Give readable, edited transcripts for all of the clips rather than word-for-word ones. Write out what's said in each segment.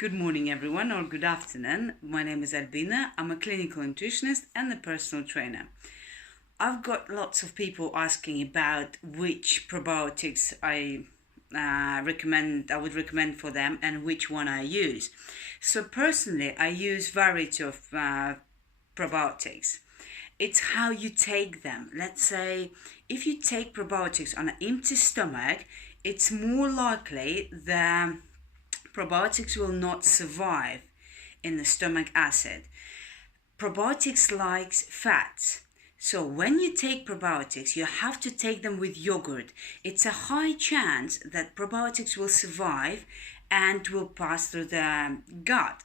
Good morning, everyone, or good afternoon. My name is Albina. I'm a clinical nutritionist and a personal trainer. I've got lots of people asking about which probiotics I would recommend for them, and which one I use. So personally, I use variety of probiotics. It's how you take them. Let's say if you take probiotics on an empty stomach, it's more likely the probiotics will not survive in the stomach acid. Probiotics likes fats. So when you take probiotics, you have to take them with yogurt. It's a high chance that probiotics will survive and will pass through the gut.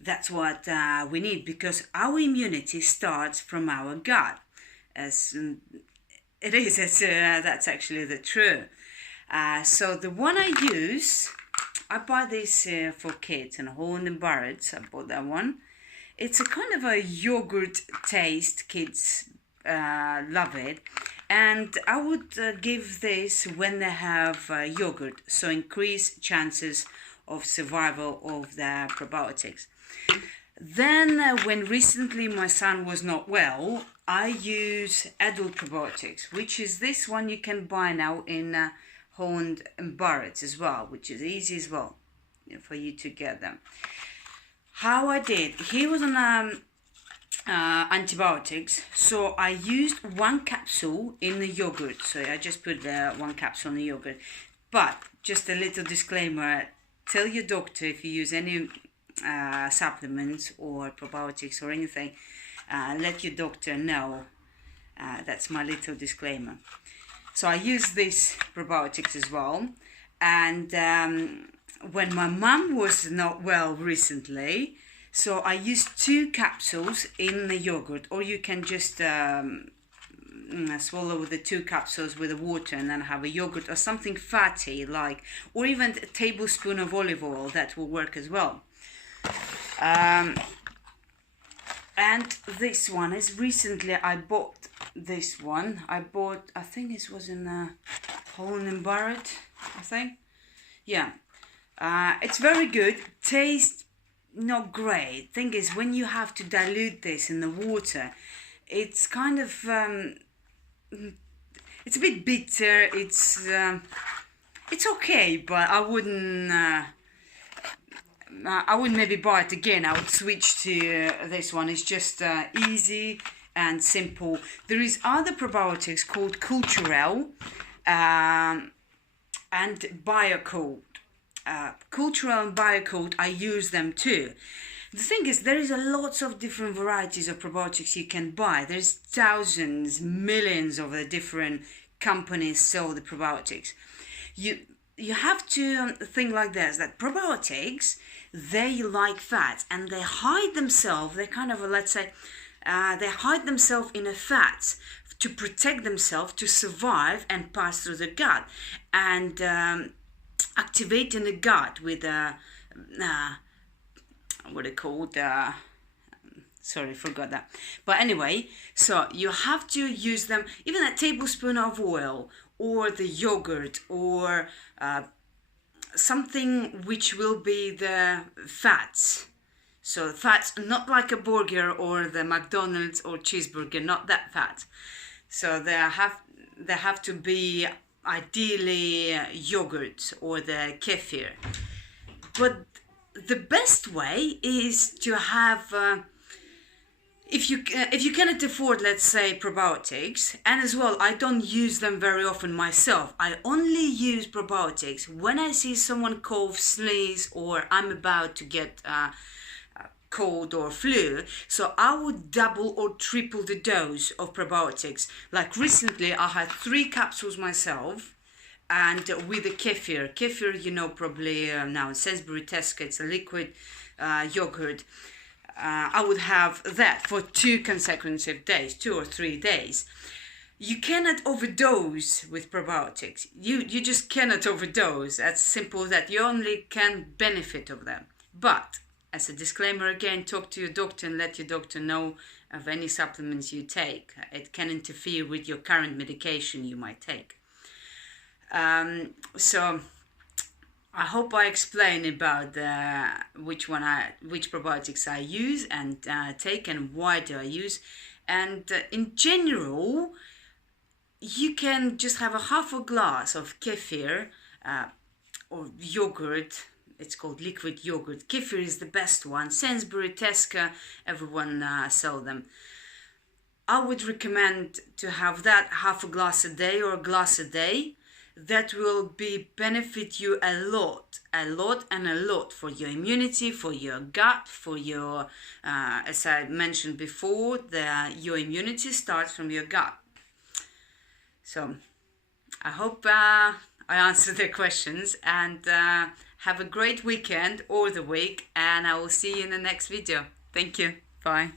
That's what we need, because our immunity starts from our gut. As it is, that's actually the truth. So the one I use, I buy this for kids in Holland & Barrett's. I bought that one. It's a kind of a yogurt taste. Kids love it. And I would give this when they have yogurt, so increase chances of survival of the probiotics. Then when recently my son was not well, I use adult probiotics, which is this one you can buy now in Holland & Barrett's as well, which is easy as well for you to get them. How I did, he was on antibiotics, so I used one capsule in the yogurt. So I just put one capsule in the yogurt. But just a little disclaimer, tell your doctor if you use any supplements or probiotics or anything, let your doctor know. That's my little disclaimer. So I use this probiotics as well. And when my mum was not well recently, so I used 2 capsules in the yogurt, or you can just swallow the 2 capsules with the water and then have a yogurt or something fatty, like, or even a tablespoon of olive oil. That will work as well. And this one is recently I bought this one. I think it was in Holland & Barrett, I think. Yeah. It's very good. Taste not great. Thing is, when you have to dilute this in the water, it's kind of it's a bit bitter. It's okay, but I wouldn't maybe buy it again. I would switch to this one. It's just easy and simple. There is other probiotics called Culturel and Biocode. Cultural and Biocode, I use them too. The thing is, there is a lots of different varieties of probiotics you can buy. There's thousands, millions of the different companies sell the probiotics. You have to think like this, that probiotics, they like fats and they hide themselves. They kind of, let's say, they hide themselves in a fat to protect themselves, to survive and pass through the gut, and activating the gut with what it called, sorry, forgot that. But anyway, so you have to use them, even a tablespoon of oil or the yogurt or something which will be the fats. So fats, not like a burger or the McDonald's or cheeseburger, not that fat. So they have to be ideally yogurt or the kefir. But the best way is to have if you cannot afford, let's say, probiotics, and as well, I don't use them very often myself. I only use probiotics when I see someone cough, sneeze, or I'm about to get cold or flu. So I would double or triple the dose of probiotics. Like recently, I had 3 capsules myself, and with the kefir. Kefir, you know, probably now Sainsbury Tesco, it's a liquid yogurt. I would have that for 2 consecutive days, 2 or 3 days. You cannot overdose with probiotics. You just cannot overdose. As simple as that. You only can benefit of them. But as a disclaimer again, talk to your doctor and let your doctor know of any supplements you take. It can interfere with your current medication you might take. So I hope I explained about which probiotics I use and take, and why do I use. And in general, you can just have a half a glass of kefir or yogurt. It's called liquid yogurt. Kefir is the best one. Sainsbury, Tesco, everyone sell them. I would recommend to have that half a glass a day or a glass a day. That will benefit you a lot for your immunity, for your gut, for your, as I mentioned before, your immunity starts from your gut. So I hope I answered the questions, and have a great weekend or the week, and I will see you in the next video. Thank you. Bye.